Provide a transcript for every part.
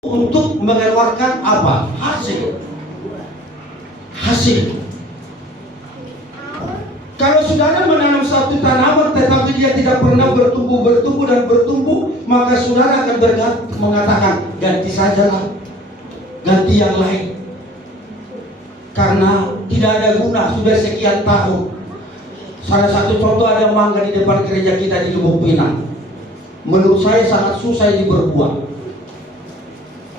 untuk mengeluarkan apa? Hasil. Kalau saudara menanam satu tanaman tetapi dia tidak pernah bertumbuh, maka saudara akan mengatakan ganti sajalah, ganti yang lain, karena tidak ada guna sudah sekian tahun. Salah satu contoh, ada mangga di depan gereja kita di Lubuk Pinang. Menurut saya sangat susah diberbuah.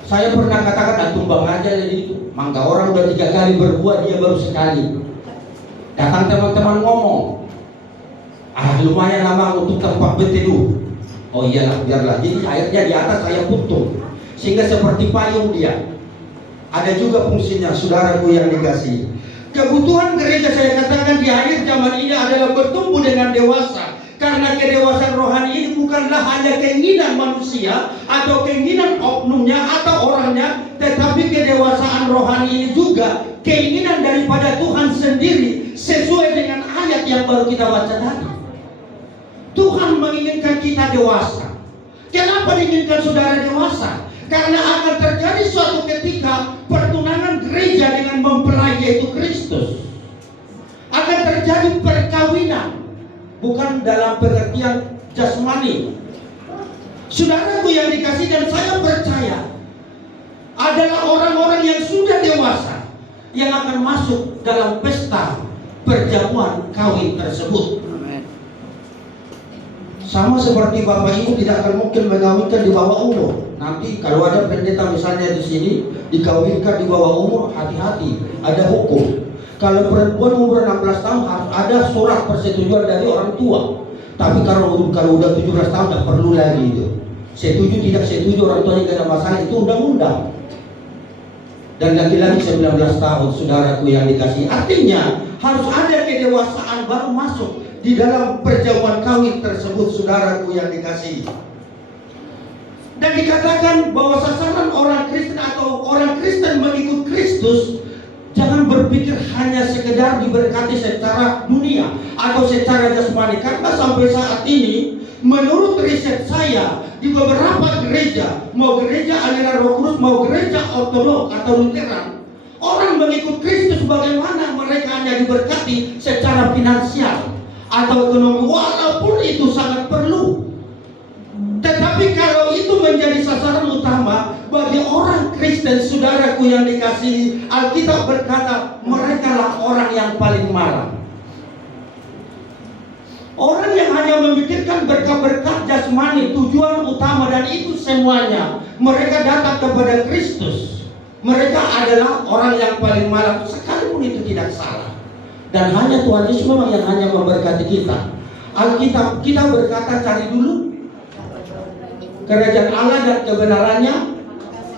Saya pernah katakan, tumbang aja jadi itu. Mangga orang udah 3 kali berbuah, dia baru sekali. Datang teman-teman ngomong, lumayan lama untuk tempat berteduh. Oh iyalah, biarlah. Jadi airnya di atas saya putung, sehingga seperti payung dia. Ada juga fungsinya, saudaraku yang dikasihi. Kebutuhan gereja, saya katakan, di akhir zaman ini adalah bertumbuh dengan dewasa. Karena kedewasaan rohani ini bukanlah hanya keinginan manusia atau keinginan oknumnya atau orangnya, tetapi kedewasaan rohani ini juga keinginan daripada Tuhan sendiri, sesuai dengan ayat yang baru kita baca tadi. Tuhan menginginkan kita dewasa. Kenapa diinginkan saudara dewasa? Karena akan terjadi suatu ketika pertunangan gereja dengan mempelai, yaitu Kristus. Akan terjadi perkawinan, bukan dalam pengertian jasmani. Saudaraku yang dikasih dan saya percaya, adalah orang-orang yang sudah dewasa yang akan masuk dalam pesta perjamuan kawin tersebut. Sama seperti Bapak Ibu tidak akan mungkin mengawinkan di bawah umur. Nanti kalau ada pendeta misalnya di sini dikawinkan di bawah umur, hati-hati, ada hukum. Kalau perempuan umur 16 tahun harus ada surat persetujuan dari orang tua. Tapi kalau udah 17 tahun tidak perlu lagi itu. Setuju tidak setuju orang tuanya tidak ada masalah, itu undang-undang. Dan lagi-lagi 19 tahun, saudaraku yang dikasih. Artinya harus ada kedewasaan baru masuk di dalam perjamuan kawin tersebut, saudaraku yang dikasih. Dan dikatakan bahwa sasaran orang Kristen atau orang Kristen mengikut Kristus, jangan berpikir hanya sekedar diberkati secara dunia atau secara jasmani. Karena sampai saat ini, menurut riset saya, di beberapa gereja, mau gereja aliran Roh Kudus, mau gereja ortodok atau Lutheran, orang mengikut Kristus bagaimana mereka hanya diberkati secara finansial atau ekonomi, walaupun itu sangat perlu. Tetapi kalau itu menjadi sasaran utama bagi orang Kristen, saudaraku yang dikasihi, Alkitab berkata mereka lah orang yang paling marah. Orang yang hanya memikirkan berkat-berkat jasmani, tujuan utama dan itu semuanya, mereka datang kepada Kristus. Mereka adalah orang yang paling marah, sekalipun itu tidak salah. Dan hanya Tuhan Yesus memang yang hanya memberkati kita. Alkitab kita berkata, cari dulu kerajaan Allah dan kebenarannya,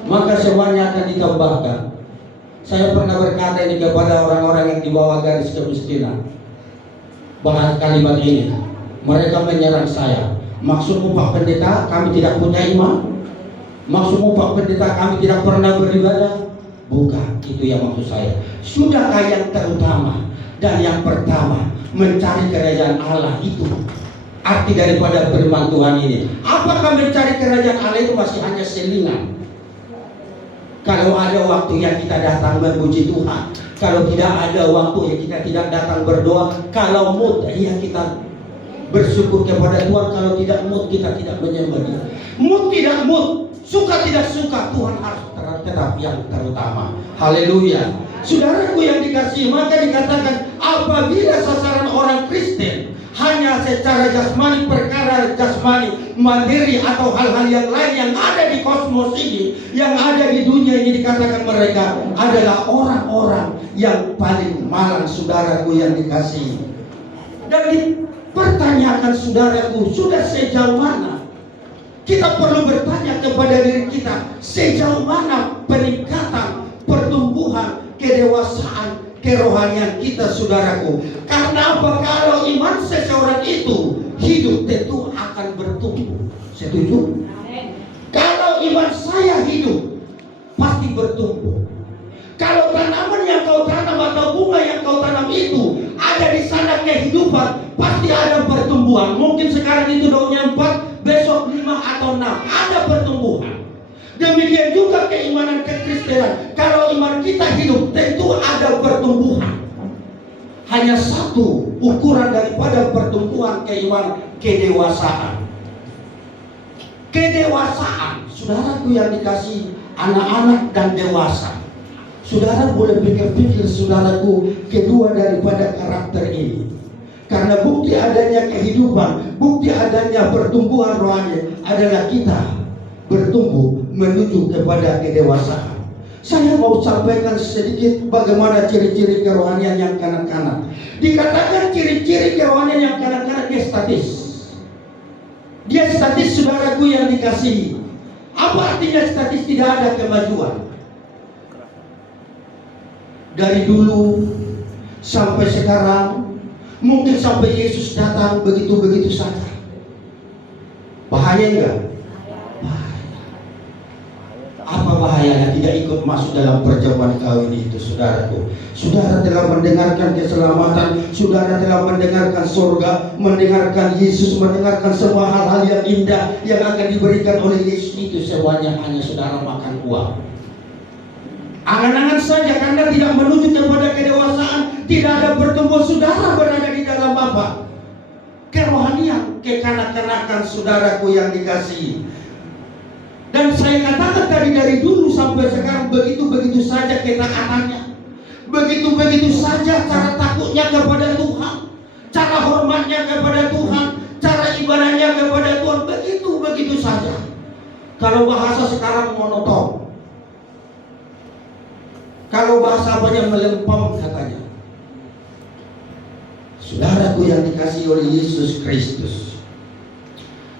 maka semuanya akan ditambahkan. Saya pernah berkata ini kepada orang-orang yang di bawah garis kemiskinan. Bahas kalimat ini, mereka menyerang saya. Maksudmu Pak Pendeta kami tidak punya iman? Maksudmu Pak Pendeta kami tidak pernah beribadah? Bukan, itu yang maksud saya. Sudahkah yang terutama dan yang pertama mencari kerajaan Allah itu arti daripada firman Tuhan ini? Apakah mencari kerajaan Allah itu masih hanya selingan? Kalau ada waktu yang kita datang memuji Tuhan, kalau tidak ada waktu yang kita tidak datang berdoa, kalau mood ya kita bersyukur kepada Tuhan, kalau tidak mood kita tidak menyembah Dia. Mood tidak mood, suka tidak suka, Tuhan harus tetap yang terutama. Haleluya. Saudaraku yang dikasihi, maka dikatakan apabila sasaran orang Kristen hanya secara jasmani, perkara jasmani, materi atau hal-hal yang lain yang ada di kosmos ini, yang ada di dunia ini, dikatakan mereka adalah orang-orang yang paling malang, saudaraku yang dikasihi. Dan dipertanyakan, saudaraku, sudah sejauh mana kita perlu bertanya kepada diri kita, sejauh mana peningkatan, pertumbuhan, kedewasaan, kerohanian kita, saudaraku. Karena apa? Kalau iman seseorang itu hidup, tentu akan bertumbuh. Setuju? Kalau iman saya hidup, pasti bertumbuh. Kalau tanaman yang kau tanam atau bunga yang kau tanam itu ada di sana kehidupan, pasti ada pertumbuhan. Mungkin sekarang itu daunnya 4, besok 5 atau 6, ada pertumbuhan. Demikian juga keimanan kekristenan. Kalau iman kita hidup, tentu ada pertumbuhan. Hanya satu ukuran daripada pertumbuhan keimanan, kedewasaan. Kedewasaan, saudaraku yang dikasih, anak-anak dan dewasa. Saudara boleh pikir-pikir, saudaraku, kedua daripada karakter ini. Karena bukti adanya kehidupan, bukti adanya pertumbuhan rohani adalah kita bertumbuh menuju kepada kedewasaan. Saya mau sampaikan sedikit bagaimana ciri-ciri kerohanian yang kanak-kanak. Dikatakan ciri-ciri kerohanian yang kanak-kanak, dia statis. Dia statis, saudaraku yang dikasihi. Apa artinya statis? Tidak ada kemajuan. Dari dulu sampai sekarang, mungkin sampai Yesus datang, begitu-begitu saja. Bahaya enggak? Apa bahayanya tidak ikut masuk dalam perjamuan kawin itu, saudaraku? Saudara telah mendengarkan keselamatan, saudara telah mendengarkan surga, mendengarkan Yesus, mendengarkan semua hal-hal yang indah yang akan diberikan oleh Yesus. Itu semuanya hanya saudara makan uang. Angan-angan saja, karena tidak menuju kepada kedewasaan, tidak ada pertumbuhan. Saudara berada di dalam apa? Kerohanian, kekanak-kanakan, saudaraku yang dikasihi. Dan saya katakan tadi, dari dulu sampai sekarang begitu-begitu saja ketaatannya, begitu-begitu saja cara takutnya kepada Tuhan, cara hormatnya kepada Tuhan, cara ibadahnya kepada Tuhan, begitu-begitu saja. Kalau bahasa sekarang monoton, kalau bahasa apanya melempem katanya. Saudaraku yang dikasihi oleh Yesus Kristus.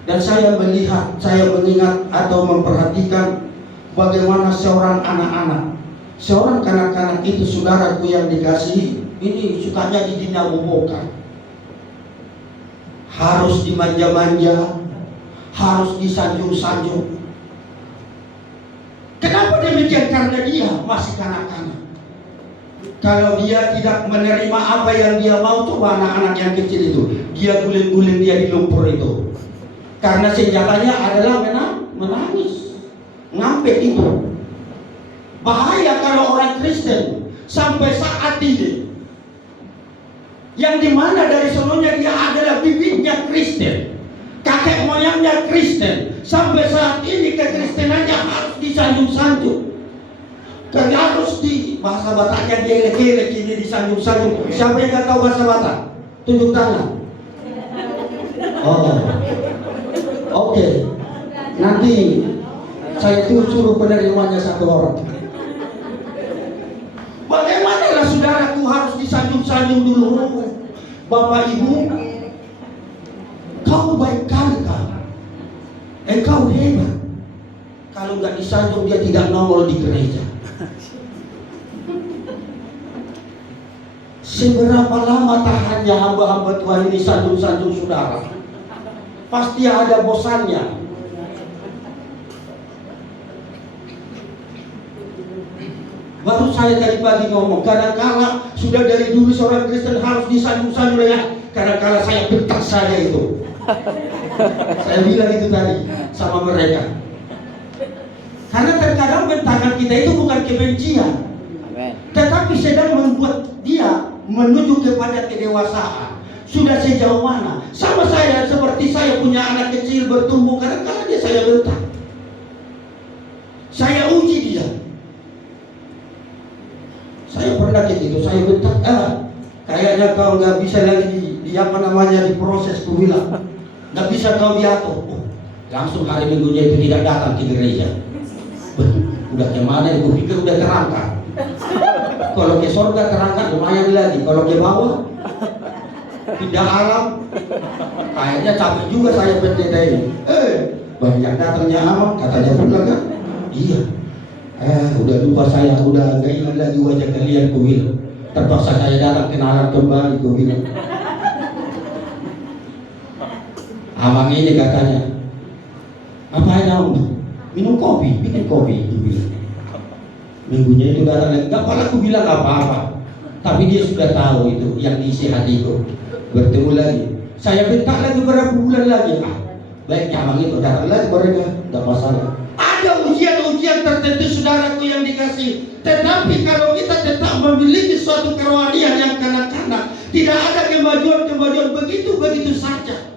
Dan saya melihat, saya mengingat atau memperhatikan bagaimana seorang anak-anak, seorang kanak-kanak itu, saudaraku yang dikasihi, ini sukanya didinabobokan. Harus dimanja-manja, harus disanjung-sanjung. Kenapa demikian? Karena dia masih kanak-kanak. Kalau dia tidak menerima apa yang dia mau, coba anak-anak yang kecil itu, dia guling-guling dia di lumpur itu. Karena senjatanya adalah menangis, ngambek itu. Bahaya kalau orang Kristen sampai saat ini, yang dimana dari sononya dia adalah bibitnya Kristen, kakek moyangnya Kristen, sampai saat ini kekristenannya harus disanjung-sanjung. Karena harus di bahasa Bataknya dia gelek-gelek ini disanjung-sanjung. Siapa yang nggak tahu bahasa Batak? Tunjuk tangan. Oh. Oke, nanti saya suruh penerimanya satu orang. Bagaimana lah saudaraku, harus disanjung-sanjung dulu. Bapak Ibu, kau baik kali kau, engkau hebat. Kalau nggak disanjung dia tidak nongol di gereja. Seberapa lama tahannya hamba-hamba Tuhan ini sanjung-sanjung saudara? Pasti ada bosannya. Baru saya tadi pagi ngomong, kadang-kala sudah dari dulu seorang Kristen harus disanjung-sanjung ya. Kadang-kala saya bentak saja itu. Saya bilang itu tadi sama mereka. Karena terkadang bentakan kita itu bukan kebencian, tetapi sedang membuat dia menuju kepada kedewasaan. Sudah sejauh mana? Sama saya, seperti saya punya anak kecil bertumbuh, kadang-kadang dia saya bentak, saya uji dia. Saya pernah kayak gitu, saya bentak, kayaknya kau nggak bisa lagi di apa namanya diproses, ku bilang, nggak bisa kau diatur. Langsung hari minggunya itu tidak datang ke gereja. Udah kemana? Aku pikir udah terangkat. Kalau ke surga terangkat lumayan lagi, kalau ke bawah tidak alam, kayaknya capek juga saya pendeta ini. Banyak datangnya amat, katanya pulang kan? Iya. Udah lupa saya, udah gak ingat lagi wajah kalian, ku bilang. Terpaksa saya datang kenalan kembali, ku bilang. Amang ini katanya, ngapain kamu? Minum kopi, bikin kopi, ku bilang. Minggunya itu datang lagi, gak pernah ku bilang apa-apa. Tapi dia sudah tahu itu yang diisi hatiku. Bertemu lagi, saya bentak lagi beberapa bulan lagi. Baiknya abang itu datang lagi mereka, tidak masalah. Ada ujian tertentu saudaraku yang dikasih. Tetapi kalau kita tetap memiliki suatu kerohanian yang kanak-kanak, tidak ada kemajuan-kemajuan begitu saja,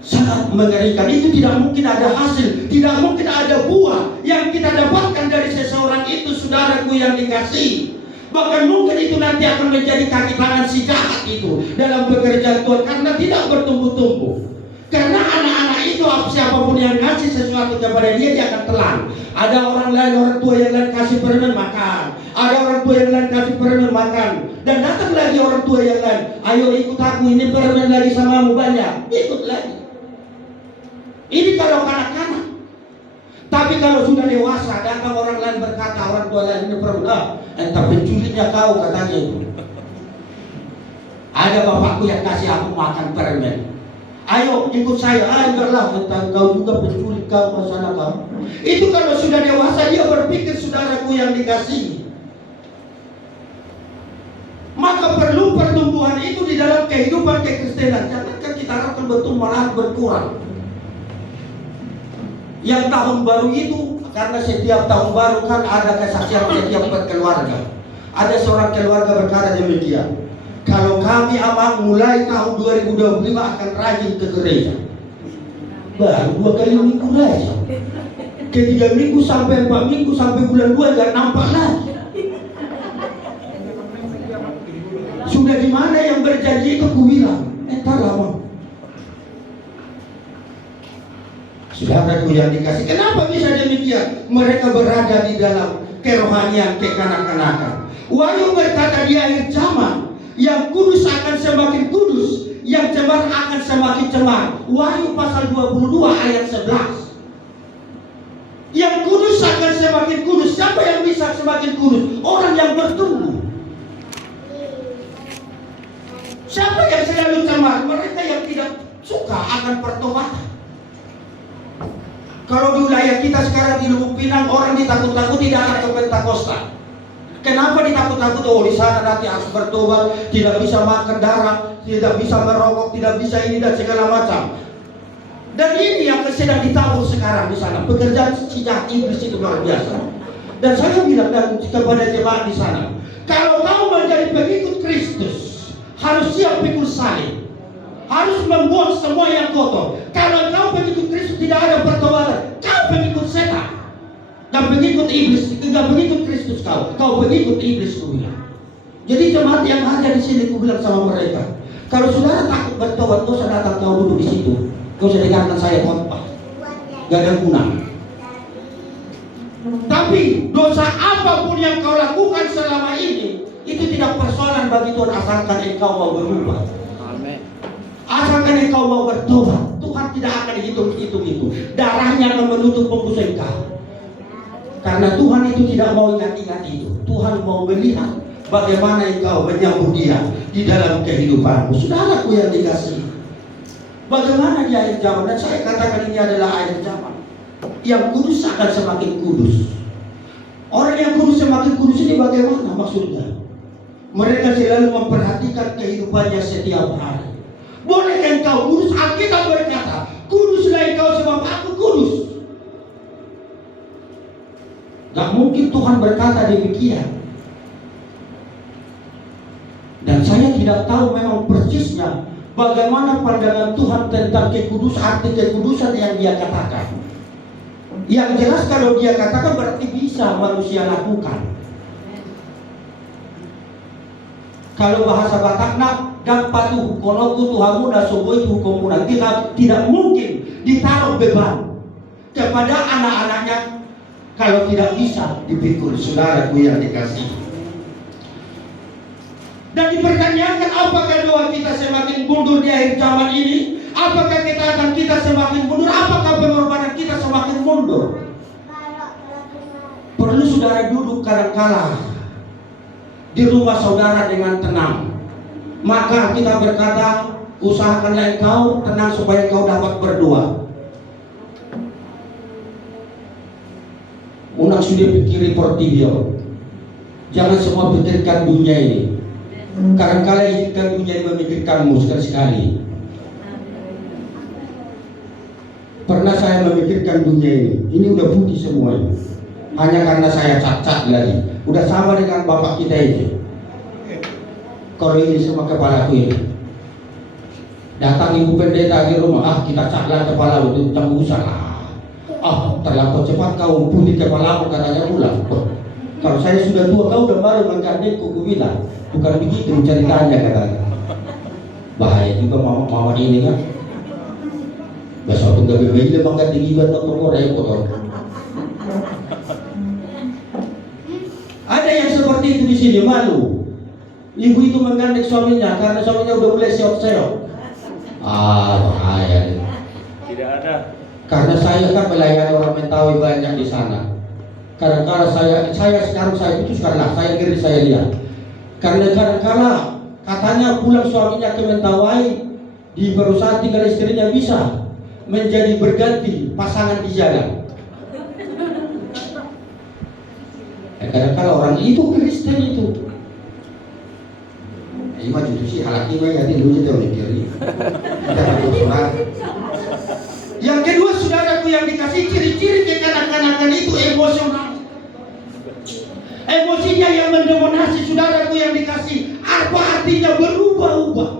sangat mengerikan. Itu tidak mungkin ada hasil, tidak mungkin ada buah yang kita dapatkan dari seseorang itu saudaraku yang dikasih. Bahkan mungkin itu nanti akan menjadi kaki tangan si jahat itu dalam pekerjaan Tuhan, karena tidak bertumbuh-tumbuh. Karena anak-anak itu siapapun yang kasih sesuatu kepada dia akan telan. Ada orang tua yang lain kasih permen makan, ada orang tua yang lain kasih permen makan, dan datang lagi orang tua yang lain, ayo ikut aku, ini permen lagi samamu banyak, ikut lagi. Ini kalau kanak-kanak. Tapi kalau sudah dewasa, datang orang lain berkata, orang tua lain ini permen, entah penculiknya kau katanya itu. Ada bapakku yang kasih aku makan permen. Ayo ikut saya. Enggaklah, tentang kau juga penculik kau, masalah kau. Itu kalau sudah dewasa dia berpikir saudaraku yang dikasih. Maka perlu pertumbuhan itu di dalam kehidupan kekristenan. Jangankan kita harapkan betul, malah berkurang. Yang tahun baru itu, karena setiap tahun baru kan ada kesaksian setiap keluarga. Ada seorang keluarga berkata demikian, kalau kami aman mulai tahun 2025 akan rajin ke gereja. Baru 2 kali minggu aja. Ke 3 minggu sampai 4 minggu sampai bulan 2 gak nampak lagi. Sudah di mana yang berjanji itu ku bilang, entar lama. Saudaraku yang dikasih, kenapa bisa demikian? Mereka berada di dalam kerohanian kekanak-kanakan. Wahyu berkata di akhir zaman, yang kudus akan semakin kudus, yang cemar akan semakin cemar. Wahyu pasal 22 ayat 11. Yang kudus akan semakin kudus. Siapa yang bisa semakin kudus? Orang yang bertumbuh. Siapa yang selalu cemar? Mereka yang tidak suka akan pertobatan. Kalau di wilayah kita sekarang di Lubuk Pinang, orang ditakut-takuti datang ke Pentakosta. Kenapa ditakut-takut? Oh, di sana nanti harus bertobat, tidak bisa makan darah, tidak bisa merokok, tidak bisa ini dan segala macam. Dan ini yang sedang ditabur sekarang di sana. Pekerjaan si jahat iblis itu luar biasa. Dan saya bilang dan kepada jemaat di sana, kalau kau menjadi pengikut Kristus, harus siap pikul salib, harus membuang semua yang kotor. Kalau kau pengikut Kristus tidak ada pertobatan, kau pengikut setan. Dan pengikut iblis, tidak pengikut Kristus kau pengikut iblis, ku bilang. Jadi jemaat yang ada di sini, ku bilang sama mereka, kalau saudara takut bertobat, kau usah datang kau duduk di situ, kau usah dengarkan saya khotbah, gak ada guna. Tapi dosa apapun yang kau lakukan selama ini, itu tidak persoalan bagi Tuhan, asalkan engkau mau berubah. Asalkan engkau mau bertobat, Tuhan tidak akan hitung itu. Darahnya akan menutup pembus engkau. Karena Tuhan itu tidak mau ingat-ingat itu. Tuhan mau melihat bagaimana engkau menyambut dia di dalam kehidupanmu. Saudaraku yang dikasihi, bagaimana di akhir zaman, dan saya katakan ini adalah akhir zaman. Yang kudus akan semakin kudus. Orang yang kudus semakin kudus ini bagaimana maksudnya? Mereka selalu memperhatikan kehidupannya setiap hari. Bolehkah engkau kudus? Alkitab berkata, kuduslah engkau sebab aku kudus. Gak mungkin Tuhan berkata demikian. Dan saya tidak tahu memang persisnya bagaimana pandangan Tuhan tentang kekudusan, arti kekudusan yang dia katakan. Yang jelas kalau dia katakan berarti bisa manusia lakukan. Kalau bahasa Batakna, dan patuh kalau Tuhanmu dan sobo itu hukummu, tidak mungkin ditaruh beban kepada anak-anaknya kalau tidak bisa dipikul. Saudaraku yang dikasihi, dan dipertanyakan, apakah doa kita semakin mundur di akhir zaman ini? Apakah kita semakin mundur? Apakah pengorbanan kita semakin mundur? Perlu saudara duduk kadang-kala di rumah saudara dengan tenang. Maka kita berkata, usahakanlah engkau tenang supaya engkau dapat berdoa. Unak sudah pikir portibio. Jangan semua pikirkan dunia ini. Kadang-kala izinkan dunia ini memikirkanmu sekali-sekali. Pernah saya memikirkan dunia ini udah putih semuanya. Hanya karena saya cat-cat lagi. Udah sama dengan bapak kita itu. Kalau ini semua kepalaku ini. Datang ibu pendeta di rumah, kita caklah kepala itu, jangan usah lah. Terlampau cepat kau putih kepalamu, katanya pulang. Kalau saya sudah tua, kau udah baru menggandengku, ku bilang. Bukan begitu ceritanya, katanya. Bahaya juga mama ini kan. Besok nggak bebel bangga tinggi banget nomor repot. Ada yang seperti itu di sini, malu. Ibu itu menggandeng suaminya karena suaminya udah mulai seok-seok. Bahaya. Tidak ada. Karena saya kan melayani orang Mentawi banyak di sana. Kadang-kadang saya sekarang saya putuskanlah, saya ngeri saya lihat. Karena kadang-kadang katanya pulang suaminya ke Mentawai, di perusahaan tinggal istrinya bisa menjadi berganti pasangan di jalan. Kadang-kadang orang itu Kristen itu. Ini mah itu sih halaki mah ya dulu kita mikiri. Kita harus surah. Yang kedua, saudaraku yang dikasih, ciri-ciri kekanak-kanakan itu emosional. Emosinya yang mendominasi, saudaraku yang dikasih. Apa artinya berubah-ubah?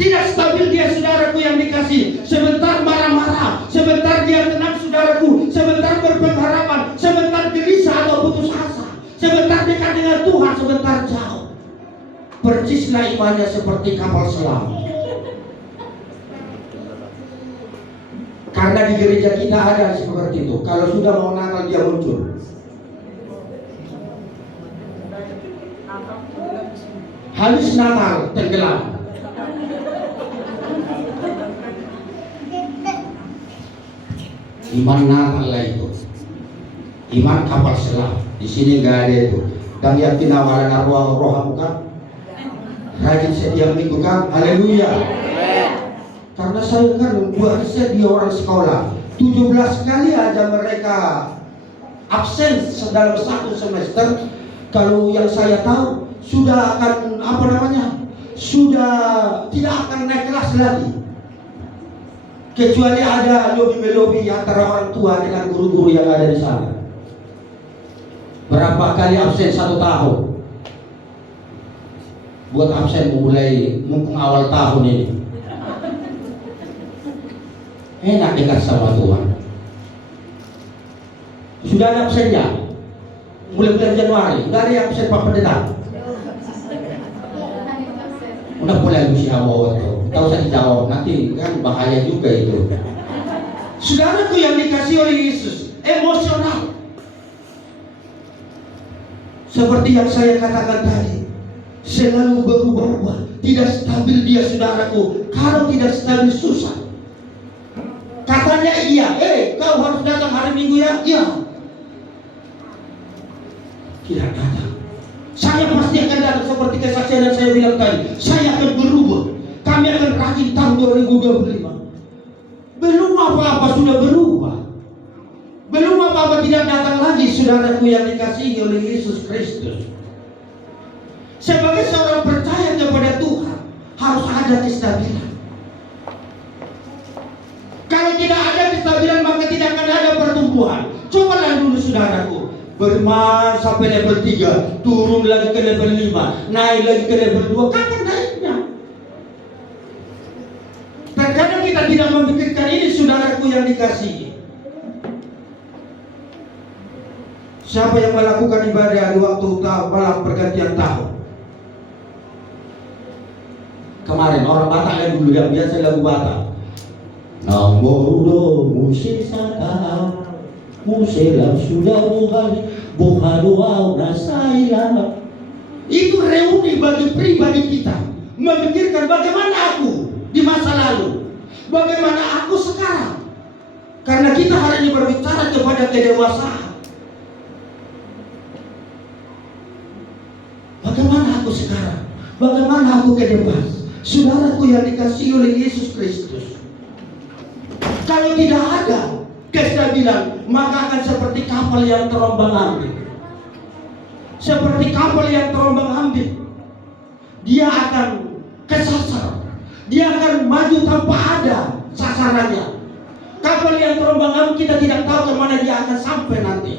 Tidak stabil dia, saudaraku yang dikasih. Sebentar marah-marah, sebentar dia tenang, saudaraku. Sebentar berpengharapan, sebentar gelisah atau putus asa. Sebentar dekat dengan Tuhan, sebentar jauh. Percislah imannya seperti kapal selam. Karena di gereja kita ada seperti itu. Kalau sudah mau Natal dia muncul. Habis Natal tenggelam. Iman Natal lah itu. Iman kapal selam. Di sini nggak ada itu. Dan yakin awalan arwah roh kan? Rajin setiap minggu kan? Haleluya. Karena saya kan buat riset di orang sekolah 17 kali aja mereka absen dalam satu semester. Kalau yang saya tahu sudah akan sudah tidak akan naik kelas lagi, kecuali ada lobby antara orang tua dengan guru-guru yang ada di sana. Berapa kali absen 1 tahun? Buat absen mulai mumpung awal tahun ini. Enak dekat sama Tuhan. Sudah ada absennya. Mulai bulan Januari, nggak ada yang absen Pak Pendeta. Udah mulai usia awal tuh. Tahu usah dijawab, nanti kan bahaya juga itu. Saudaraku yang dikasih oleh Yesus, emosional. Seperti yang saya katakan tadi, selalu berubah-ubah, tidak stabil dia, saudaraku. Kalau tidak stabil susah. Katanya iya, kau harus datang hari Minggu ya? Iya. Tidak datang. Saya pasti akan datang seperti kesaksian yang saya bilang tadi. Saya akan berubah. Kami akan rajin tahun 2025. Belum apa-apa sudah berubah. Belum apa-apa tidak datang lagi, saudaraku yang dikasihi oleh Yesus Kristus. Sebagai seorang percaya kepada Tuhan, harus ada kestabilan. Kalau tidak ada kestabilan, maka tidak akan ada pertumbuhan. Cobalah dulu, saudaraku. Beriman sampai level 3, turun lagi ke level 5, naik lagi ke level 2, kapan naiknya? Terkadang kita tidak memikirkan ini, saudaraku yang dikasihi. Siapa yang melakukan ibadah di waktu malam pergantian tahun? Kemarin orang Batak yang dulu yang biasa lagu Batak. Namborudo musisata muselam sudah buhadu nasaila. Itu reuni bagi pribadi kita, memikirkan bagaimana aku di masa lalu, bagaimana aku sekarang. Karena kita hari ini berbicara kepada kedewasaan. Bagaimana aku sekarang? Bagaimana aku ke depan? Saudaraku yang dikasihi oleh Yesus Kristus, kalau tidak ada kestabilan, maka akan seperti kapal yang terombang-ambing. Seperti kapal yang terombang-ambing, dia akan kesasar, dia akan maju tanpa ada sasarannya. Kapal yang terombang-ambing kita tidak tahu kemana dia akan sampai nanti.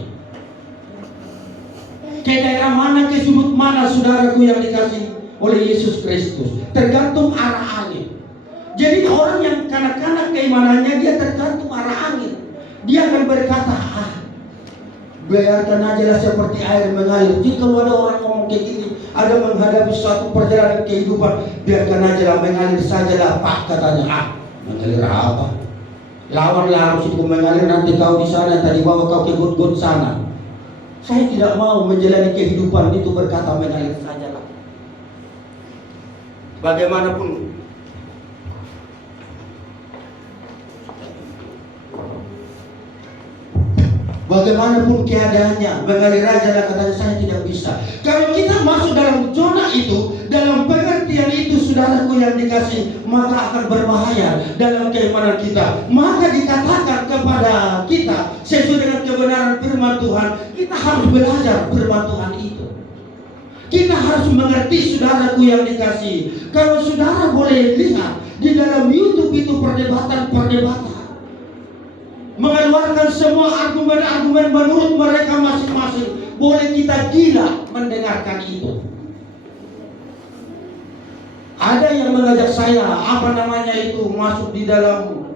Ke daerah mana, ke sudut mana saudaraku yang dikasih oleh Yesus Kristus. Tergantung arah angin. Jadi orang yang kanak-kanak keimanannya dia tergantung arah angin. Dia akan berkata, biarkan aja lah seperti air mengalir. Jadi kalau ada orang ngomong kayak gini, ada menghadapi suatu perjalanan kehidupan, biarkan aja lah mengalir saja lah Pak, katanya. Mengalir apa? Lawanlah arus itu mengalir, nanti kau di sana, tadi bawa kau ke got-got sana. Saya tidak mau menjalani kehidupan itu berkata mengalir sajalah. Bagaimanapun keadaannya, mengalir aja lah, katanya saya tidak bisa. Kalau kita masuk dalam zona itu, dalam pengertian itu saudaraku yang dikasih, maka akan berbahaya dalam keimanan kita. Maka dikatakan kepada kita sesuai dengan kebenaran firman Tuhan, kita harus belajar firman Tuhan itu. Kita harus mengerti saudaraku yang dikasih. Kalau saudara boleh lihat di dalam YouTube itu perdebatan mengeluarkan semua argumen-argumen menurut mereka masing-masing. Boleh kita gila mendengarkan itu. Ada yang mengajak saya masuk di dalam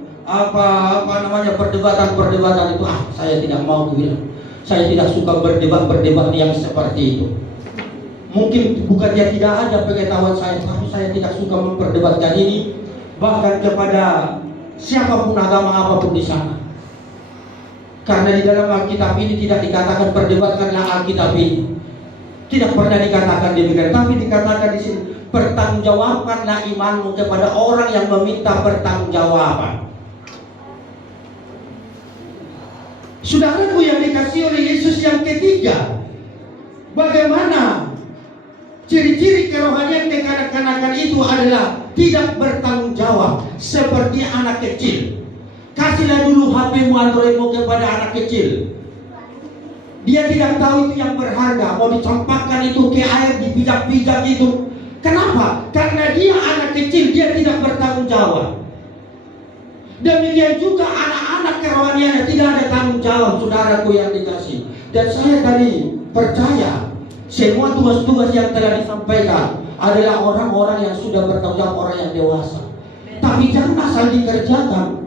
perdebatan itu. Saya tidak mau bilang. Saya tidak suka berdebat yang seperti itu. Mungkin bukan dia tidak ada pengetahuan saya, tapi saya tidak suka memperdebatkan ini, bahkan kepada siapapun agama apapun di sana. Karena di dalam Alkitab ini tidak dikatakan perdebatkanlah Alkitab ini. Tidak pernah dikatakan demikian, tapi dikatakan di sini pertanggungjawabkanlah imanmu kepada orang yang meminta pertanggungjawaban. Saudaraku yang dikasihi oleh Yesus, yang ketiga, bagaimana ciri-ciri kerohanian kekanak-kanakan itu adalah tidak bertanggung jawab seperti anak kecil. Kasihlah dulu HP-mu atau remote kepada anak kecil. Dia tidak tahu itu yang berharga, mau dicampakkan itu ke air, dipijak-pijak itu. Kenapa? Karena dia anak kecil, dia tidak bertanggung jawab. Demikian juga anak-anak kerohaniannya tidak ada tanggung jawab, saudaraku yang dikasih. Dan saya tadi percaya semua tugas-tugas yang telah disampaikan adalah orang-orang yang sudah bertanggung jawab, orang yang dewasa. Tapi jangan asal dikerjakan.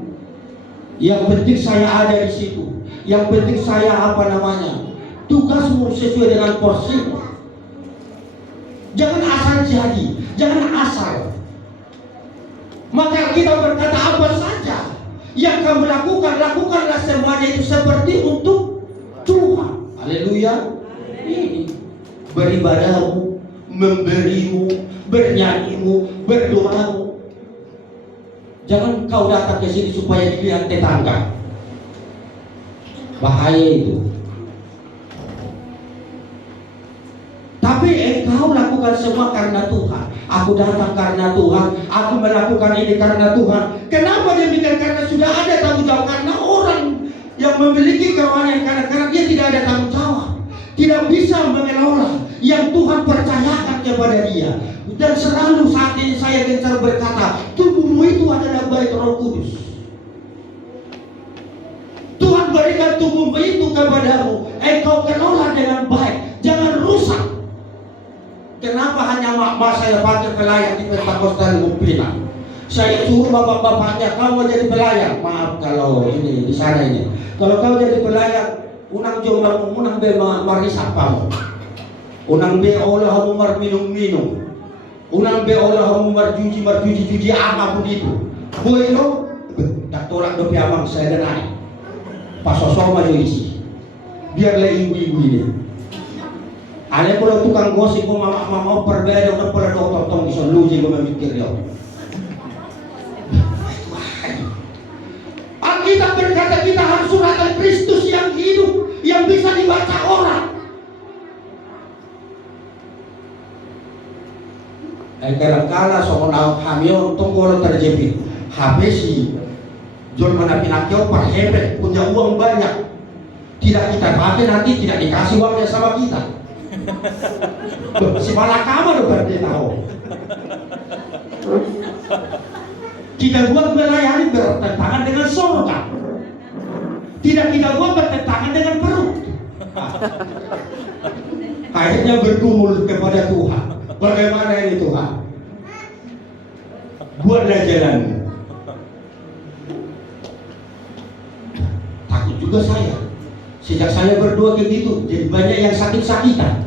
Yang penting saya ada di situ. Yang penting saya tugasmu sesuai dengan porsimu. Jangan asal jadi, jangan asal. Maka kita berkata apa saja yang kamu lakukan, lakukanlah semuanya itu seperti untuk Tuhan. Haleluya. Ini beribadahmu, memberimu, bernyanyimu, berdoamu. Jangan kau datang ke sini supaya dilihat tetangga. Bahaya itu. Tapi engkau lakukan semua karena Tuhan. Aku datang karena Tuhan. Aku melakukan ini karena Tuhan. Kenapa demikian? Karena sudah ada tanggung jawab. Karena orang yang memiliki kerohanian karena dia tidak ada tanggung jawab, tidak bisa mengelola yang Tuhan percayakan kepada dia. Dan selalu saat ini saya gencar berkata, tubuhmu itu adalah bait Roh Kudus. Tuhan berikan tubuhmu itu kepadamu, engkau kelola dengan baik, jangan rusak. Kenapa hanya mak saya pakai pelayan di Pentakosta Lumpinan? Saya suruh bapak-bapaknya, kau mau jadi pelayan. Maaf kalau ini di sana ini. Kalau kau jadi pelayan, unang jombang, unang be marisak kamu. Unang be olah kamu minum-minum. Unang be olah kamu marjuji apa pun itu. Boy lo, tak tolak dopi amang saya denai. Pasosok maju isi. Biarlah ibu-ibu ini. Ada pula tukang gosip ko mama perbeda udah pula dokter tong bisa luji gue memikir dia. Alkitab berkata kita harus suratan Kristus yang hidup, yang bisa dibaca orang. Kadang-kala soal hamil untung kalau terjepit. Habis si John menapinakyo per hebet punya uang banyak. Tidak kita pakai nanti tidak dikasih uangnya sama kita. Si malakama lo berarti tahu. Kita buat melayani bertentangan dengan surga. Tidak kita buat bertentangan dengan perut. Akhirnya bergumul kepada Tuhan. Bagaimana ini Tuhan? Buatlah jalanmu. Takut juga saya. Sejak saya berdoa kayak gitu, jadi banyak yang sakit-sakitan.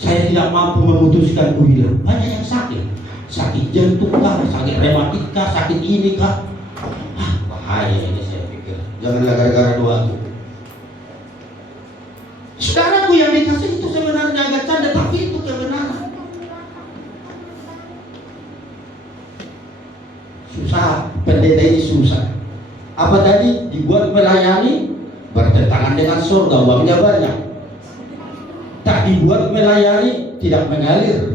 Saya tidak mampu memutuskan bilang. Banyak yang sakit. Sakit jantung kah, sakit rematik kah, sakit ini kah. Bahaya ini saya pikir. Janganlah gara-gara doa itu. Saudaraku yang dikasih itu sebenarnya agak canda, tapi itu kebenaran. Susah, pendeta ini susah. Apa tadi? Dibuat melayani bertentangan dengan surga, uangnya banyak. Tak dibuat melayani, tidak mengalir.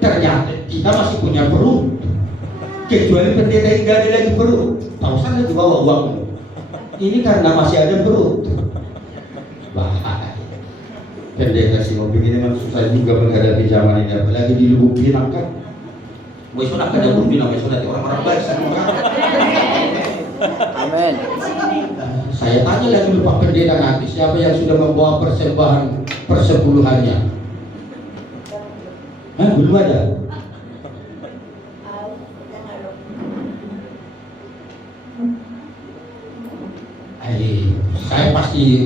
Ternyata kita masih punya perut. Kecuali pendeta yang gak ada lagi perut, tahu sana di bawah uangmu. Ini karena masih ada perut. Bahaya. Pendeta sih mau begini memang susah juga menghadapi zaman ini, apalagi di Lubuk Pinang kan. Besok nak ada Lubuk Pinang, besok nanti orang-orang baik semua kan. Amin. Saya tanya lagi Pak Pendeta nanti, siapa yang sudah membawa persembahan persepuluhannya? Belum ada.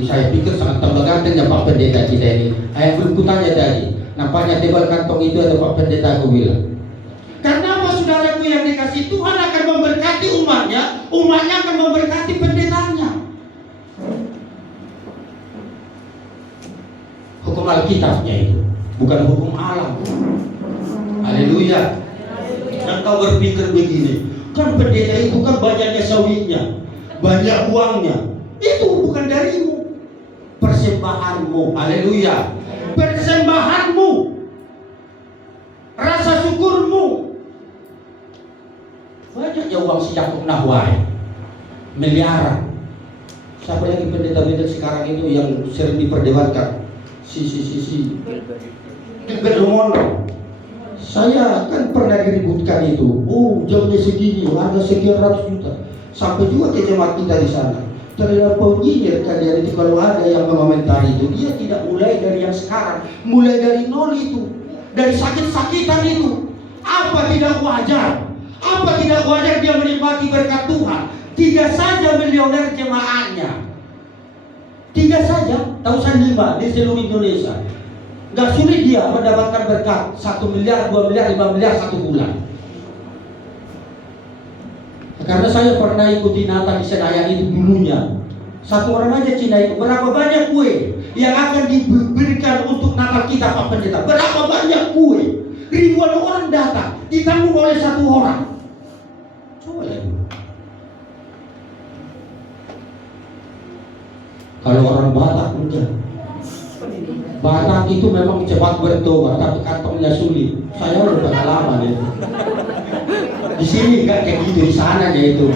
Saya pikir sangat tambah gantengnya Pak Pendeta kita ini. Belum kutanya tadi, nampaknya tebal kantong itu ada Pak Pendeta, aku bilang. Karena apa saudaraku yang dikasih, Tuhan akan memberkati umatnya, umatnya akan memberkati pendetanya. Hukum Alkitabnya itu, bukan hukum alam. Haleluya. Dan kau berpikir begini, kan pendeta itu kan banyaknya sawitnya, banyak uangnya. Itu bukan darimu. Persembahanmu, haleluya. Persembahanmu, rasa syukurmu. Banyaknya uang si Yakub Nahwai, miliaran. Siapa lagi pendeta-pendeta sekarang itu yang sering diperdebatkan? Si Gilbert Romondo. Saya kan pernah diributkan itu. Jamnya segini, harga sekian ratus juta. Sampai juga ke jemaat kita di sana. Terhadap penyinyir kalian itu, kalau ada yang mengomentari itu, dia tidak mulai dari yang sekarang, mulai dari nol itu, dari sakit-sakitan itu. Apa tidak wajar? Apa tidak wajar dia menikmati berkat Tuhan? 3 saja milioner jemaahnya. 3 saja, tahun 5 di seluruh Indonesia. Gak sulit dia mendapatkan berkat 1 miliar, 2 miliar, 5 miliar 1 bulan. Karena saya pernah ikuti Natal di Senayan itu dulunya. Satu orang aja Cina itu, berapa banyak kue yang akan diberikan untuk Natal kita Pak Pendeta? Berapa banyak kue? Ribuan orang datang, ditanggung oleh 1 orang. Coba lihat. Kalau orang Batak enggak. Batak itu memang cepat bertobat, tapi kantongnya sulit. Saya udah pengalaman ya. Di sini enggak kayak gitu, di sana ya itu.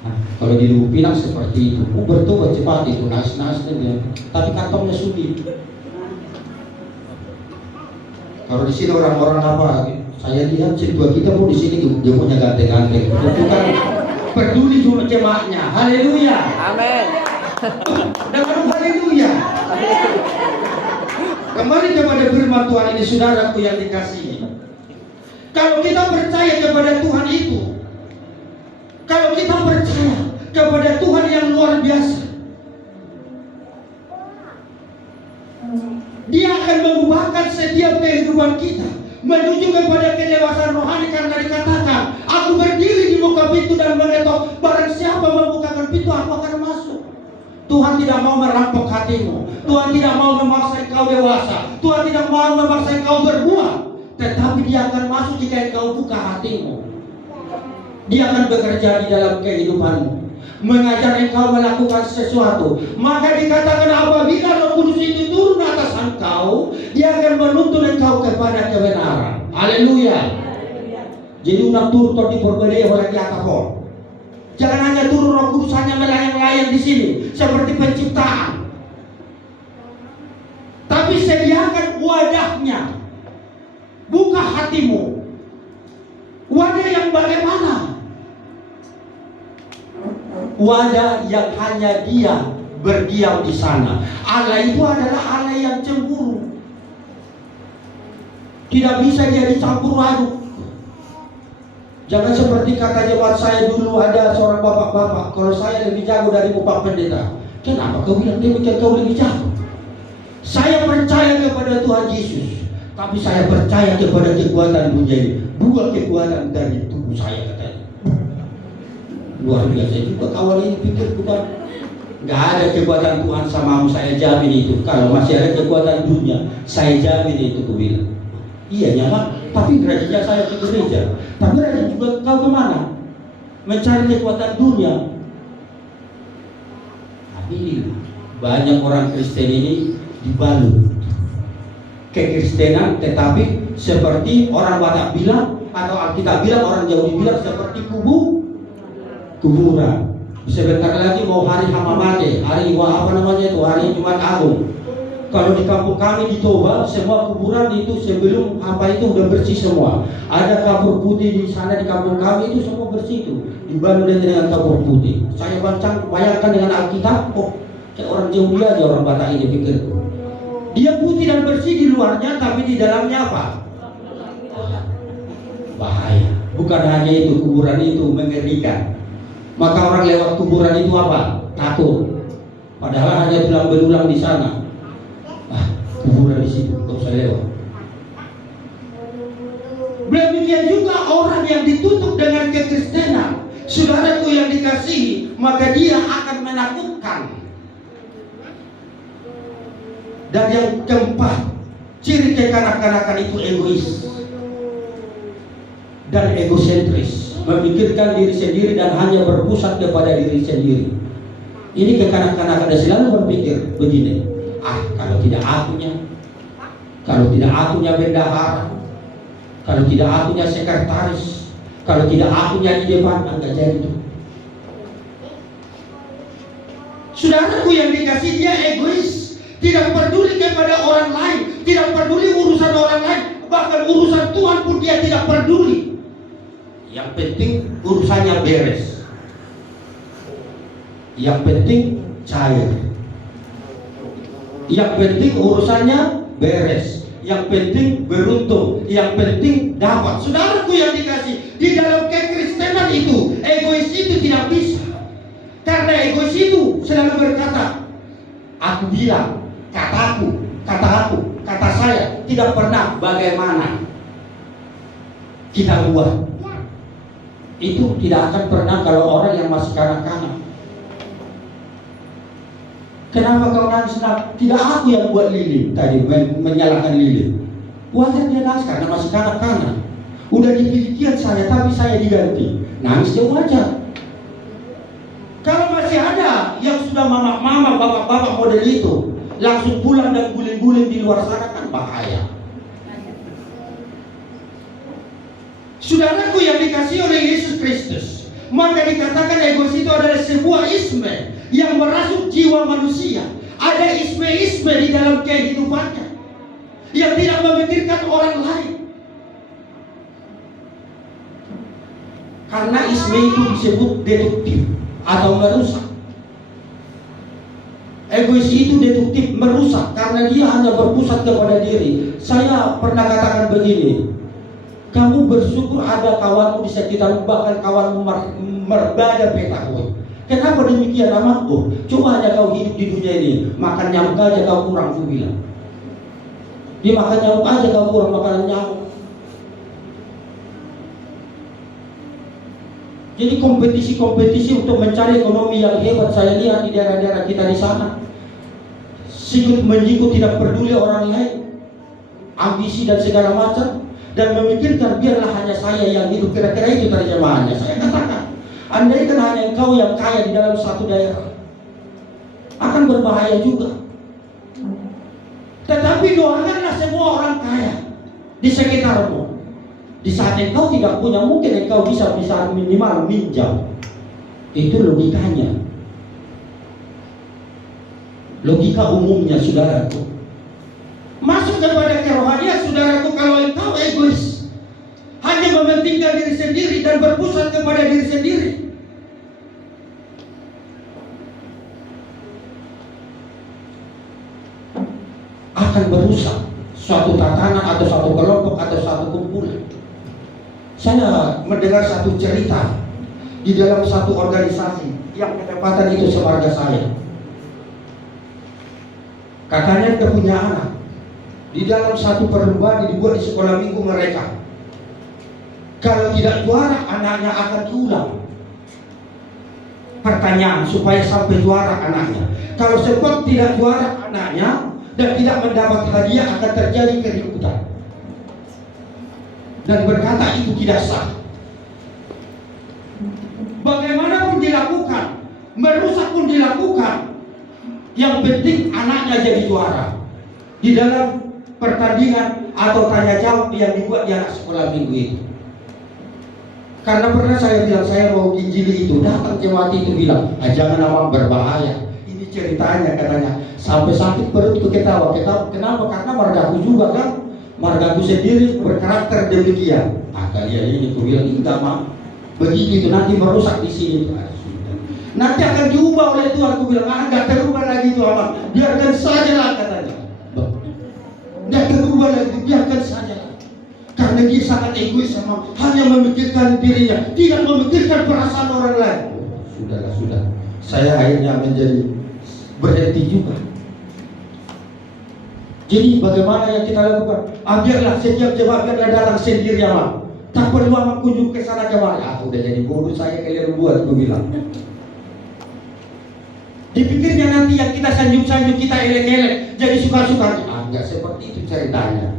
Nah, kalau di Lubuk Pinang seperti itu, bertobat cepat itu, nas-nasnya ya. Tapi kantongnya sulit. Kalau di sini orang-orang apa? Saya lihat situa kita pun di sini jemputnya ganteng-ganteng. Itu kan peduli sama jemaahnya. Haleluya. Amin. Dengan haleluya. Kembali kepada firman Tuhan ini, saudaraku yang dikasihi. Kalau kita percaya kepada Tuhan itu, kalau kita percaya kepada Tuhan yang luar biasa, Dia akan mengubahkan setiap kehidupan kita menuju kepada kedewasaan rohani, karena dikatakan, aku berdiri di muka pintu dan mengetok, barang siapa membukakan pintu, aku akan masuk. Tuhan tidak mau merampok hatimu. Tuhan tidak mau memaksa engkau dewasa. Tuhan tidak mau memaksa engkau berbuat. Tetapi Dia akan masuk jika engkau buka hatimu. Dia akan bekerja di dalam kehidupanmu, mengajar engkau melakukan sesuatu. Maka dikatakan apabila Roh Kudus itu turun atas engkau, Dia akan menuntun engkau kepada kebenaran. Haleluya. Jadi unak turun di berbeda oleh tiap tahun. Jangan hanya turun Roh Kudus hanya melayang-layang di sini seperti penciptaan. wadahnya. Buka hatimu. Wadah yang bagaimana? Wadah yang hanya Dia berdiam di sana. Allah itu adalah Allah yang cemburu. Tidak bisa Dia dicampur aduk. Jangan seperti kata jemaat saya dulu, ada seorang bapak-bapak, kalau saya lebih jago dari Bapak Pendeta. Kenapa kau bilang demikian, kau lebih jago? Saya percaya kepada Tuhan Yesus, tapi saya percaya kepada kekuatan dunia ini. Dua kekuatan dari tubuh saya, katanya. Luar biasa juga kawan ini, pikir bukan. Gak ada kekuatan Tuhan samamu, saya jamin itu. Kalau masih ada kekuatan dunia, saya jamin itu, aku bilang. Iya nyaman, tapi rajinnya saya ke gereja. Tapi rajin juga kau kemana? Mencari kekuatan dunia. Tapi banyak orang Kristen ini dibalut kekristenan, tetapi seperti orang Batak bilang, atau Alkitab bilang, orang Yahudi bilang seperti kuburan. Sebentar lagi mau hari Hamamate, hari hari Jumat Agung. Kalau di kampung kami di Toba, semua kuburan itu sebelum itu udah bersih semua. Ada kapur putih di sana di kampung kami itu semua bersih itu, dibangun dengan kapur putih. Saya bayangkan dengan Alkitab, kayak orang Yahudi aja orang Batak ini pikir. Dia putih dan bersih di luarnya, tapi di dalamnya apa? Bahaya. Bukan hanya itu, kuburan itu mengerikan. Maka orang lewat kuburan itu apa? Takut. Padahal hanya tulang belulang di sana. Kuburan di situ, kau usah lewat. Demikian juga orang yang ditutup dengan kekristenan, saudaraku yang dikasihi, maka dia akan menakutkan. Dan yang keempat, ciri kekanak-kanakan itu egois dan egosentris, memikirkan diri sendiri dan hanya berpusat kepada diri sendiri. Ini kekanak-kanakan, dan selalu berpikir begini, kalau tidak akunya bendahara, kalau tidak akunya sekretaris, kalau tidak akunya di depan, enggak jadi itu. Saudaraku yang dikasih, dia egois, tidak peduli kepada orang lain, tidak peduli urusan orang lain, bahkan urusan Tuhan pun dia tidak peduli. Yang penting urusannya beres, yang penting cair, yang penting urusannya beres, yang penting beruntung, yang penting dapat. Saudaraku yang dikasih, di dalam kekristenan itu, egois itu tidak bisa. Karena egois itu selalu berkata, aku bilang, kataku, kata saya, tidak pernah bagaimana kita buat. Itu tidak akan pernah kalau orang yang masih kanak-kanak. Kenapa kau nangis nak? Tidak aku yang buat lilin tadi, menyalahkan lilin. Wajar dia nangis karena masih kanak-kanak. Udah dipilihan saya, tapi saya diganti. Nangis dia wajar. Kalau masih ada yang sudah mama-mama, bapak-bapak model itu, langsung pulang dan guling-guling di luar sana, kan bahaya. Saudaraku yang dikasihi oleh Yesus Kristus, maka dikatakan egois itu adalah sebuah isme yang merasuk jiwa manusia. Ada isme-isme di dalam kehidupannya yang tidak memikirkan orang lain. Karena isme itu disebut deduktif atau merusak. Egois itu deduktif, merusak, karena dia hanya berpusat kepada diri. Saya pernah katakan begini, kamu bersyukur ada kawanmu di sekitarmu, bahkan kawanmu berbeda petahui. Kenapa demikian namaku? Coba aja kau hidup di dunia ini, makan nyamuk aja kau kurang, aku bilang. Dimakan nyamuk aja kau kurang makanan nyamuk. Jadi kompetisi untuk mencari ekonomi yang hebat saya lihat di daerah-daerah kita di sana. Sikut menjikut, tidak peduli orang lain, ambisi dan segala macam, dan memikirkan biarlah hanya saya yang hidup. Kira-kira itu terjemahannya. Saya katakan, andai kan hanya engkau yang kaya di dalam satu daerah, akan berbahaya juga. Tetapi doakanlah semua orang kaya di sekitarmu. Di saat engkau tidak punya, mungkin engkau bisa minimal minjam. Itu logikanya, logika umumnya, saudaraku. Masuk kepada kerohanian, saudaraku, kalau engkau egois, hanya mementingkan diri sendiri dan berpusat kepada diri sendiri, akan merusak suatu tatanan atau satu kelompok atau satu kumpulan. Saya mendengar satu cerita di dalam satu organisasi yang ketepatan itu semarga saya. Kakaknya dia punya anak. Di dalam satu perlombaan yang dibuat di sekolah minggu mereka, kalau tidak juara anaknya akan diulang pertanyaan supaya sampai juara anaknya. Kalau sempat tidak juara anaknya dan tidak mendapat hadiah, akan terjadi keributan. Dan berkata itu tidak sah. Bagaimanapun dilakukan, merusak pun dilakukan, yang penting anaknya jadi juara di dalam pertandingan atau tanya jawab yang dibuat di anak sekolah minggu itu. Karena pernah saya bilang saya mau injili itu, datang jemaat itu bilang, jangan abang, berbahaya. Ini ceritanya katanya sampai sakit perutku ketawa. Kenapa? Karena margaku juga kan, margaku sendiri berkarakter demikian. Kalian ini aku bilang enggak mah, begini itu nanti merusak di sini. Nanti akan diubah oleh Tuhan. Aku bilang enggak terubah lagi itu abang, biarkan saja lah katanya. Enggak terubah lagi, biarkan saja lah. Karena dia sangat egois, sama hanya memikirkan dirinya, tidak memikirkan perasaan orang lain. Sudahlah, sudah. Saya akhirnya menjadi berhenti juga. Jadi bagaimana yang kita lakukan? Biarlah setiap jemaat biarlah datang sendiri amat. Tak perlu amat kunjung ke sana jemaat. Udah jadi bodoh saya kalian buat, aku bilang. Dipikirnya nanti yang kita sanjung-sanjung, kita elek-elek, jadi suka-suka. Enggak seperti itu ceritanya.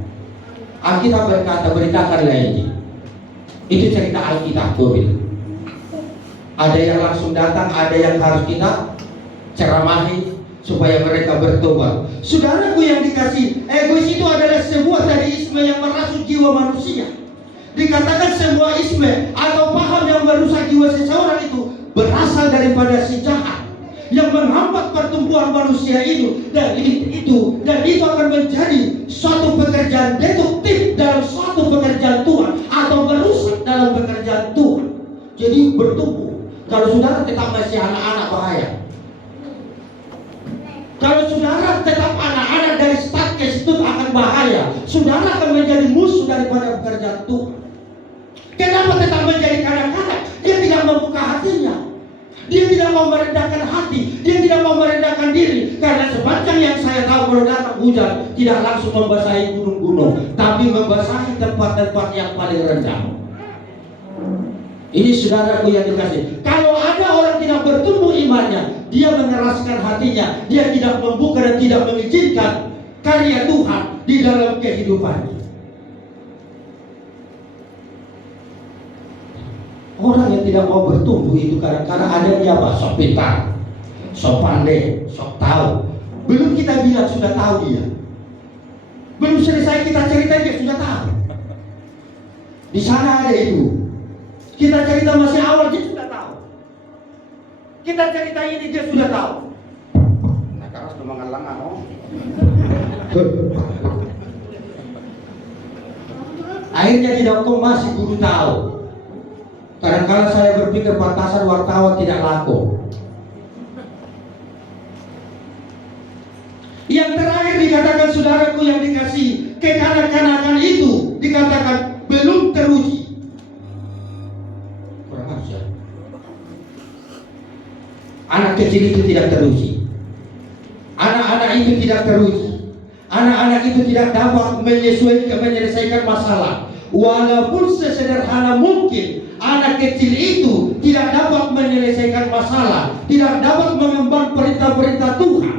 Alkitab berkata, beritakanlah ini. Itu cerita Alkitab, gue bilang. Ada yang langsung datang, ada yang harus kita ceramahi supaya mereka bertobat. Saudaraku yang dikasih, egois itu adalah sebuah terorisme yang merasuk jiwa manusia. Dikatakan semua isme atau paham yang merusak jiwa seseorang itu berasal daripada si jahat yang menghambat pertumbuhan manusia itu, dan itu akan menjadi suatu pekerjaan deduktif dalam suatu pekerjaan Tuhan atau merusak dalam pekerjaan Tuhan. Jadi bertumbuh. Kalau saudara tetap masih anak-anak, bahaya. Kalau saudara tetap anak-anak dari start ke situ, akan bahaya. Saudara akan menjadi musuh daripada pekerjaan Tuhan. Kenapa tetap menjadi kanak-kanak? Dia tidak membuka hatinya. Dia tidak mau merendahkan hati, dia tidak mau merendahkan diri. Karena sepanjang yang saya tahu, kalau datang hujan tidak langsung membasahi gunung-gunung, tapi membasahi tempat-tempat yang paling rendah. Ini saudaraku yang dikasih. Kalau ada orang tidak bertumbuh imannya, dia mengeraskan hatinya, dia tidak membuka dan tidak mengizinkan karya Tuhan di dalam kehidupannya. Orang yang tidak mau bertumbuh itu kadang-kadang ada dia apa? Sok pintar, sok pandai, sok tahu. Belum kita bilang sudah tahu dia. Belum selesai kita cerita dia sudah tahu. Di sana ada itu. Kita cerita masih awal dia sudah tahu. Kita cerita ini dia sudah tahu. Nah, karena sudah mengalang akhirnya tidak kok masih guru tahu. Kadang-kadang saya berpikir pantasan wartawan tidak laku. Yang terakhir dikatakan saudaraku yang dikasih, kekanak-kanakan itu dikatakan belum teruji. Kurang ajar. Anak kecil itu tidak teruji. Anak-anak itu tidak teruji. Anak-anak itu tidak dapat menyelesaikan masalah. Walaupun sesederhana mungkin, anak kecil itu tidak dapat menyelesaikan masalah, tidak dapat mengemban perintah-perintah Tuhan.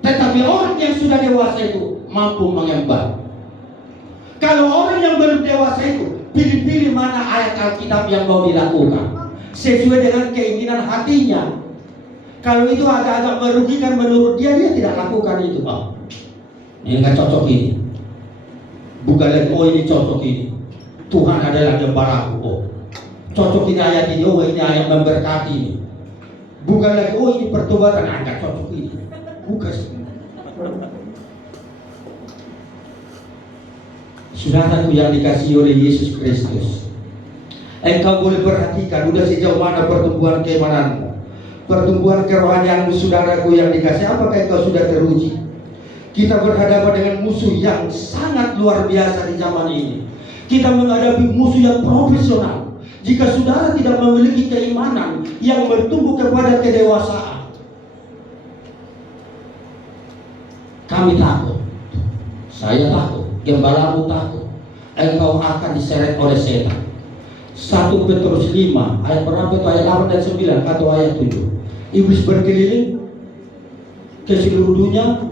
Tetapi orang yang sudah dewasa itu mampu mengemban. Kalau orang yang belum dewasa itu pilih-pilih mana ayat Alkitab yang mau dilakukan sesuai dengan keinginan hatinya. Kalau itu agak-agak merugikan menurut dia tidak lakukan itu. Ini nggak cocok ini. Bukan lagi, oh ini cocok ini. Tuhan adalah gembalaku. Oh, cocok ini ayat ini. Oh, ini ayat memberkati ini. Bukan lagi, oh ini pertobatan. Enggak cocok ini. Bukan. Saudaraku yang dikasihi oleh Yesus Kristus, engkau boleh perhatikan udah sejauh mana pertumbuhan keimananmu, pertumbuhan kerohanianmu. Saudaraku yang dikasihi, apakah engkau sudah teruji? Kita berhadapan dengan musuh yang sangat luar biasa di zaman ini. Kita menghadapi musuh yang profesional. Jika saudara tidak memiliki keimanan yang bertumbuh kepada kedewasaan, kami takut, saya takut, gembalamu takut, engkau akan diseret oleh setan. 1 Petrus 5 ayat berapa itu? Ayat 8 dan 9 atau ayat 7. Iblis berkeliling ke seluruh dunia,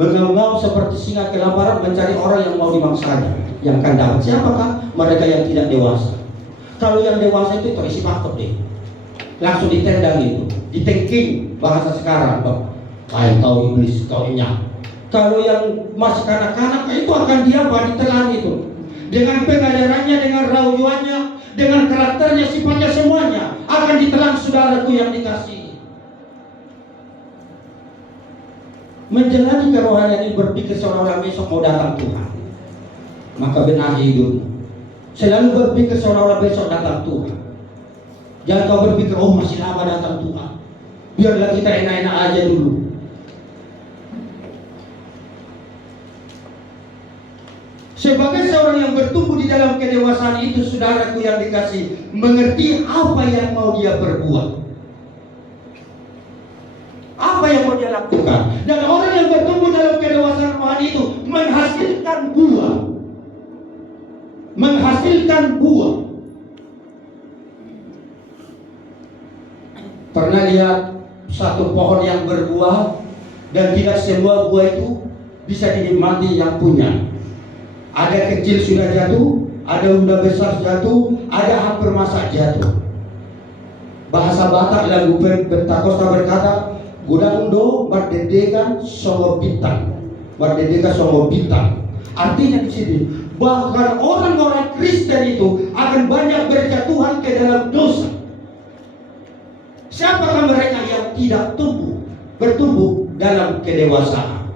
mengaum-ngaum seperti singa kelaparan, mencari orang yang mau dimangsanya. Yang akan dapat siapakah? Mereka yang tidak dewasa. Kalau yang dewasa itu terisi patok deh, langsung ditendang itu, ditengking bahasa sekarang. Hai kau iblis, kau inyak. Kalau yang masih kanak-kanak itu akan ditelan itu, dengan pengajarannya, dengan rayuannya, dengan karakternya, sifatnya, semuanya akan ditelan. Saudaraku yang dikasihi, menjalani kerohanian ini berpikir seolah-olah besok mau datang Tuhan, maka benahi hidupmu. Selalu berpikir seolah-olah besok datang Tuhan. Jangan kau berpikir, oh masih lama datang Tuhan, biarlah kita enak-enak aja dulu. Sebagai seorang yang bertumbuh di dalam kedewasaan itu, saudaraku yang dikasihi, mengerti apa yang mau dia perbuat, apa yang mau dia lakukan. Dan orang yang bertumbuh dalam kedewasaan rohani itu menghasilkan buah. Pernah lihat satu pohon yang berbuah dan tidak semua buah itu bisa dinikmati yang punya. Ada kecil sudah jatuh, ada udah besar jatuh, ada hampir masak jatuh. Bahasa Batak lagu Pentakosta berkata, "Gudamundo mardedekan songo bintang." Mardedeka songo bintang. Artinya di sini, bahkan orang-orang Kristen itu akan banyak berjatuhan ke dalam dosa. Siapakah mereka yang tidak bertumbuh dalam kedewasaan?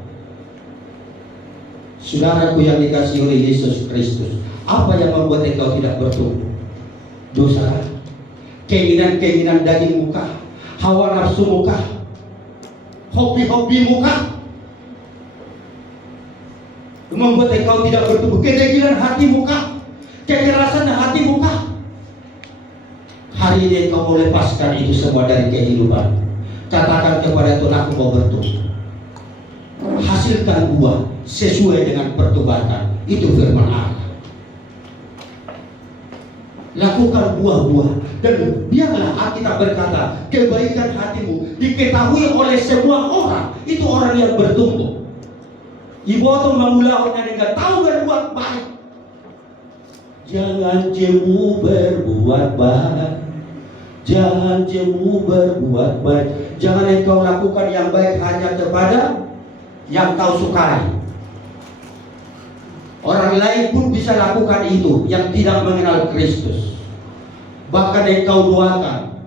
Saudaraku yang dikasihi oleh Yesus Kristus, apa yang membuat engkau tidak bertumbuh? Dosa, keinginan-keinginan daging muka, hawa nafsu muka, hobi-hobi muka, membuat engkau tidak bertumbuh. Kedegilan hati muka, kekerasan hati muka. Hari ini engkau mau lepaskan itu semua dari kehidupan. Katakan kepada Tuhan, aku mau bertumbuh. Hasilkan buah sesuai dengan pertobatan. Itu firman Allah. Lakukan buah-buah. Dan biarlah Alkitab berkata, kebaikan hatimu diketahui oleh semua orang. Itu orang yang bertumbuh. Ibu atau memulaunya dengan tahu berbuat baik. Jangan jemu berbuat baik. Jangan jemu berbuat baik. Jangan engkau lakukan yang baik hanya kepada yang kau sukai. Orang lain pun bisa lakukan itu yang tidak mengenal Kristus. Bahkan engkau doakan.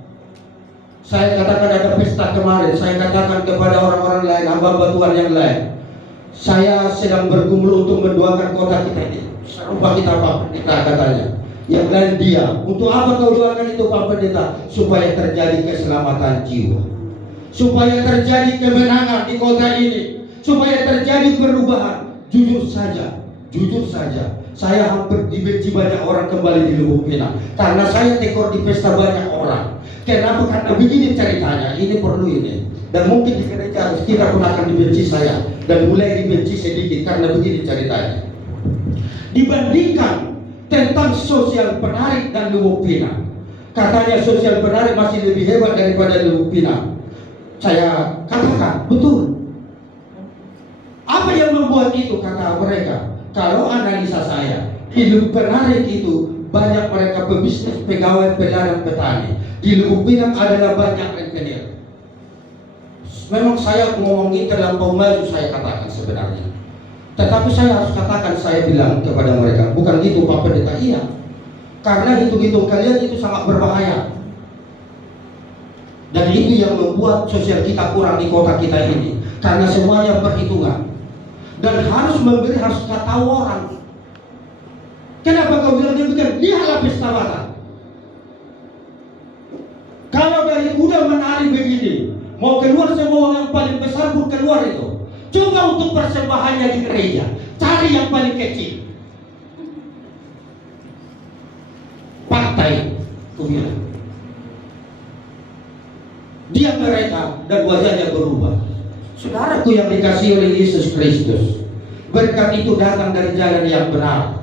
Saya katakan ada pesta kemarin, saya katakan kepada orang-orang lain, hamba Tuhan yang lain, saya sedang bergumul untuk mendoakan kota kita ini. Serupa kita Pak Pendeta katanya. Yang lain dia, untuk apa kau doakan itu Pak Pendeta? Supaya terjadi keselamatan jiwa, supaya terjadi kemenangan di kota ini, supaya terjadi perubahan. Jujur saja, saya hampir dibenci banyak orang kembali di Lubuk Pinang karena saya tekor di pesta banyak orang. Kenapa? Karena begini ceritanya, ini perlu ini. Dan mungkin di gereja kita pun akan dibenci saya, dan mulai dibenci sedikit karena begini ceritanya. Dibandingkan tentang sosial penarik dan Lubuk Pinang, katanya sosial penarik masih lebih hebat daripada Lubuk Pinang. Saya katakan betul. Apa yang membuat itu? Kata mereka, kalau analisa saya, di Lubuk Penarik itu banyak mereka pebisnis, pegawai, peladang, petani. Di Lubuk Pinang adalah banyak rentenir. Memang saya ngomongin terlampau maju, saya katakan sebenarnya. Tetapi saya harus katakan, saya bilang kepada mereka, bukan gitu Pak Pendeta, iya. Karena hitung-hitung kalian itu sangat berbahaya. Dan itu yang membuat sosial kita kurang di kota kita ini. Karena semuanya perhitungan. Dan harus memberi, harus tahu orang. Kenapa kau bilang demikian? Lihatlah pesta Batak. Kalau dari udah menari begini, mau keluar semua yang paling besar pun keluar itu. Coba untuk persembahannya di gereja, cari yang paling kecil. Partai, aku bilang. Dia mereka dan wajahnya berubah. Saudaraku yang dikasihi oleh Yesus Kristus, berkat itu datang dari jalan yang benar.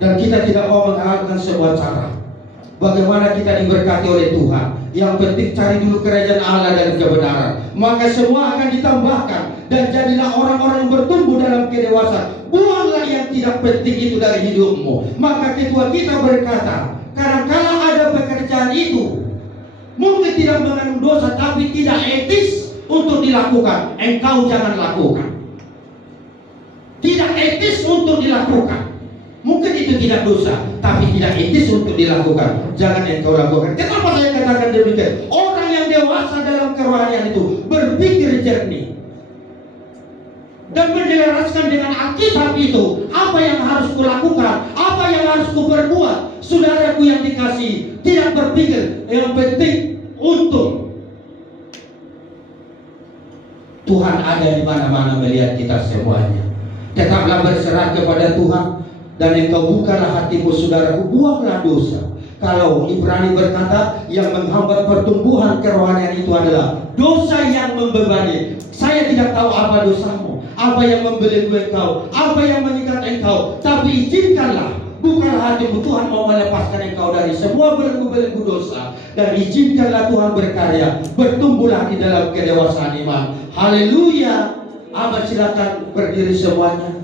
Dan kita tidak mau menghalalkan sebuah cara. Bagaimana kita diberkati oleh Tuhan. Yang penting cari dulu kerajaan Allah dan kebenaran, maka semua akan ditambahkan. Dan jadilah orang-orang yang bertumbuh dalam kedewasaan. Buanglah yang tidak penting itu dari hidupmu. Maka ketua kita berkata, kadang-kala ada pekerjaan itu mungkin tidak mengandung dosa, tapi tidak etis untuk dilakukan. Engkau jangan lakukan. Tidak etis untuk dilakukan. Mungkin itu tidak dosa, tapi tidak etis untuk dilakukan. Jangan engkau lakukan. Kenapa saya katakan demikian? Orang yang dewasa dalam kerohanian itu berpikir jernih dan menjelaskan dengan Alkitab itu apa yang harus kulakukan, apa yang harus kuperbuat. Saudaraku yang dikasihi, tidak berpikir yang penting untuk Tuhan ada di mana-mana melihat kita semuanya. Tetaplah berserah kepada Tuhan. Dan engkau bukalah hatimu, saudaraku, buanglah dosa. Kalau Ibrani berkata yang menghambat pertumbuhan kerohanian itu adalah dosa yang membebani. Saya tidak tahu apa dosamu, apa yang membelenggu engkau, apa yang mengikat engkau, tapi izinkanlah, bukalah hatimu. Tuhan mau melepaskan engkau dari semua belenggu-belenggu dosa, dan izinkanlah Tuhan berkarya. Bertumbuhlah di dalam kedewasaan iman. Haleluya. Abah silakan berdiri semuanya.